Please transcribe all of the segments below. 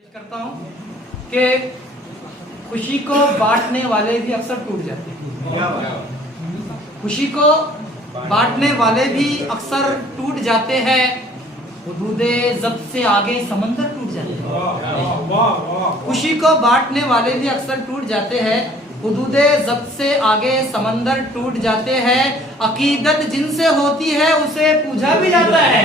पेश करता हूँ कि खुशी को बांटने वाले भी अक्सर टूट जाते हैं। खुशी को बांटने वाले भी अक्सर टूट जाते हैं। हुदूदे ज़ब्त से आगे समंदर टूट जाते हैं। खुशी को बांटने वाले भी अक्सर टूट जाते हैं। हुदूदे ज़ब्त से आगे समंदर टूट जाते हैं। अकीदत जिनसे होती है उसे पूजा भी जाता है।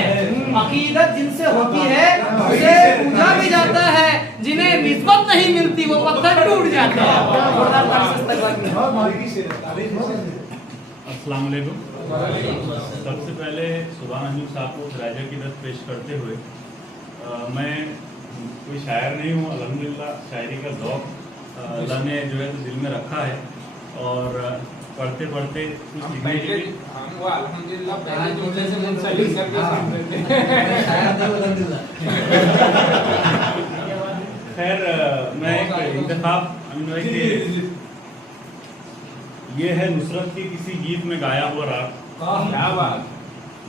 अकीदत जिनसे होती है उसे पूजा भी जाता है। जिन्हें निस्बत नहीं मिलती वो पत्थर टूट जाता है। अस्सलाम वालेकुम। सबसे पहले सुभान हमीद साहब को राजा की दस्त पेश करते हुए मैं कोई शायर नहीं हूँ, अल्हम्दुलिल्लाह शायरी का ज़ौक़ अल्लाह ने जो है तो दिल में रखा है और पढ़ते पढ़ते कुछ लिखने के लिए खैर मैं एक इंतखाब ये है नुसरत के किसी गीत में गाया हुआ राग।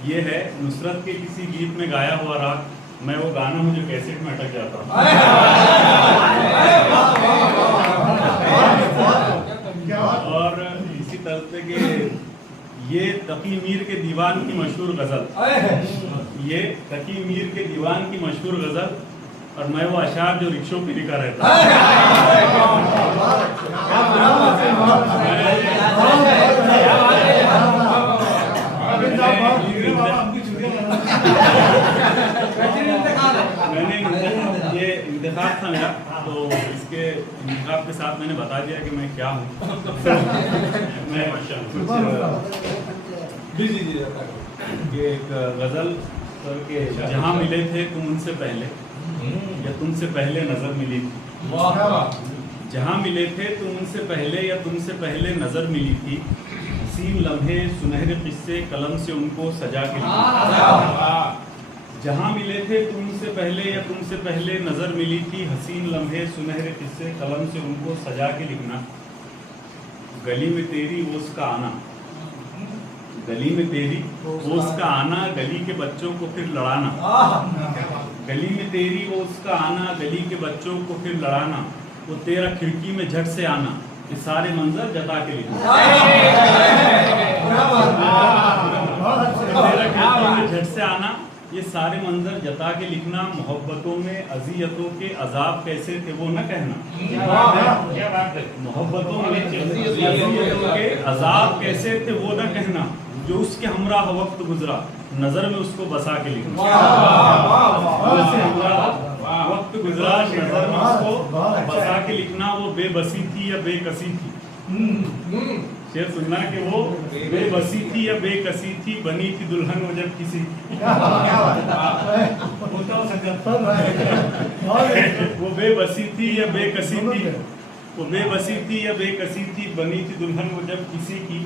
ये है नुसरत के किसी गीत में गाया हुआ राग। मैं वो गाना मुझे कैसेट में अटक जाता हूँ। और इसी तरह से कि ये तकी मीर के दीवान की मशहूर गजल, ये तकी मीर के दीवान की मशहूर गजल और मैं वो अशार जो रिक्शों पे लिखा रहता मैंने ये इंतखाब था मेरा, तो इसके इंतखाब के साथ मैंने बता दिया कि मैं क्या हूँ। मैं एक गजल के जहाँ मिले थे तुम उनसे पहले या तुमसे पहले नजर मिली थी। जहाँ मिले थे तुम उनसे पहले या तुमसे पहले नजर मिली थी। हसीन लम्हे सुनहरे किस्से कलम से उनको सजा के लिखी। जहाँ मिले थे तुमसे पहले या तुमसे पहले नजर मिली थी। हसीन लम्हे सुनहरे किस्से कलम से उनको सजा के लिखना। गली में तेरी वो उसका आना, गली में तेरी वो उसका आना, गली के बच्चों को फिर लड़ाना। गली में तेरी वो उसका आना, गली के बच्चों को फिर लड़ाना। वो तेरा खिड़की में झट से आना, ये सारे मंजर जता के लिखना। तेरा खिड़की में झट से आना, ये सारे मंजर जता के लिखना। मोहब्बतों में अजियतों के अजाब कैसे थे वो न कहना। मोहब्बतों में अजियतों के अजाब कैसे थे वो न कहना। जो उसके हमराह वक्त गुजरा नजर में उसको बसा के लिखना। वक्त गुजरा नजर में उसको बसा के लिखना। वो बेबसी थी या बेकसी थी। शेर सुनना कि वो बेबसी थी या बेकसी थी। बनी थी दुल्हन वो जब किसी वो बेबसी थी या बेकसी थी। वो बेबसी थी या बेकसी थी। बनी थी दुल्हन वो जब किसी की।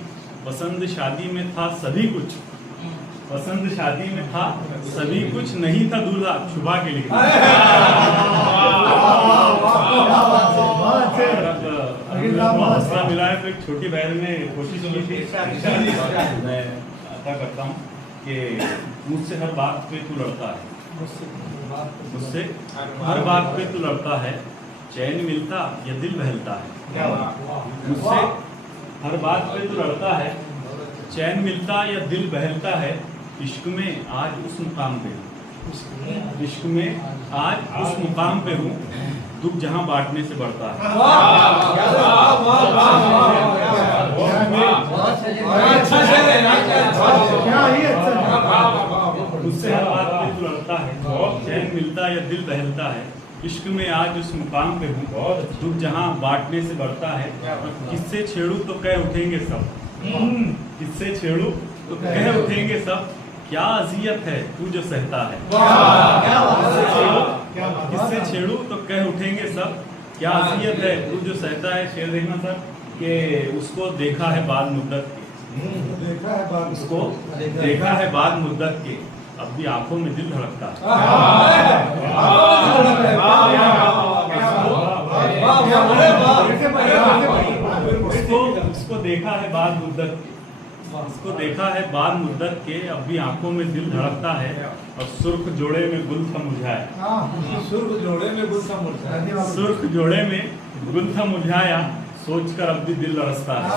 पसंद शादी में था सभी कुछ, पसंद शादी में था सभी कुछ। नहीं था दूल्हा छुपा के लिए। हौसला मिला है तो एक छोटी बहन ने कोशिश की थी। मैं अता करता हूँ कि मुझसे हर बात पे तू लड़ता है, मुझसे हर बात पे तू लड़ता है। चैन मिलता या दिल बहलता है। मुझसे हर बात पे तू लड़ता है। चैन मिलता या दिल बहलता है। इश्क में आज उस मुकाम पे हूँ, इश्क में आज उस मुकाम पे हूँ। दुख जहाँ बांटने से बढ़ता है। मुझसे हर बात पे तू लड़ता है। चैन मिलता या दिल बहलता है। इश्क में आज उस मुकाम पे हूँ। दुख जहाँ बांटने से बढ़ता है। किससे छेड़ू तो कह उठेंगे सब, किससे छेड़ू तो कह उठेंगे सब। क्या अजियत है तू जो सहता है। किससे छेड़ू तो कह उठेंगे सब। क्या अजियत है तू जो सहता है। शेर देखना सर कि उसको देखा है बाद मुद्दत के, उसको देखा है बाद मुद्दत के। अब भी आंखों में दिल धड़कता है। उसको देखा है बाद मुद्दत के। इसको देखा है बाद मुद्दत के, अब भी आंखों में दिल धड़कता है, और सुर्ख जोड़े में गुल था मुरझाया। सुर्ख जोड़े में गुल था मुरझाया। सुर्ख जोड़े में गुल था मुरझाया, सोचकर अब भी दिल लरसता है।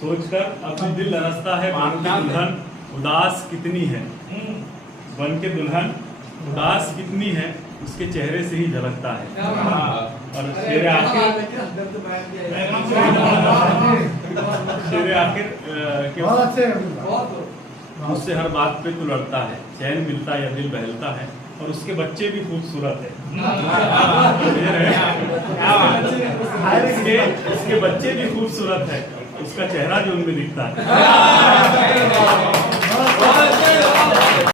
सोचकर अब भी दिल लरसता है, बन के दुल्हन उदास कितनी है, बन के दुल्हन उदास कितनी है, उसके चेहरे से ही झलकता है। और शेर आखिर मुझसे हर बात पे तू लड़ता है, चैन मिलता या दिल बहलता है, और उसके बच्चे भी खूबसूरत है। उसके बच्चे भी खूबसूरत है, उसका चेहरा जो उनमें दिखता है।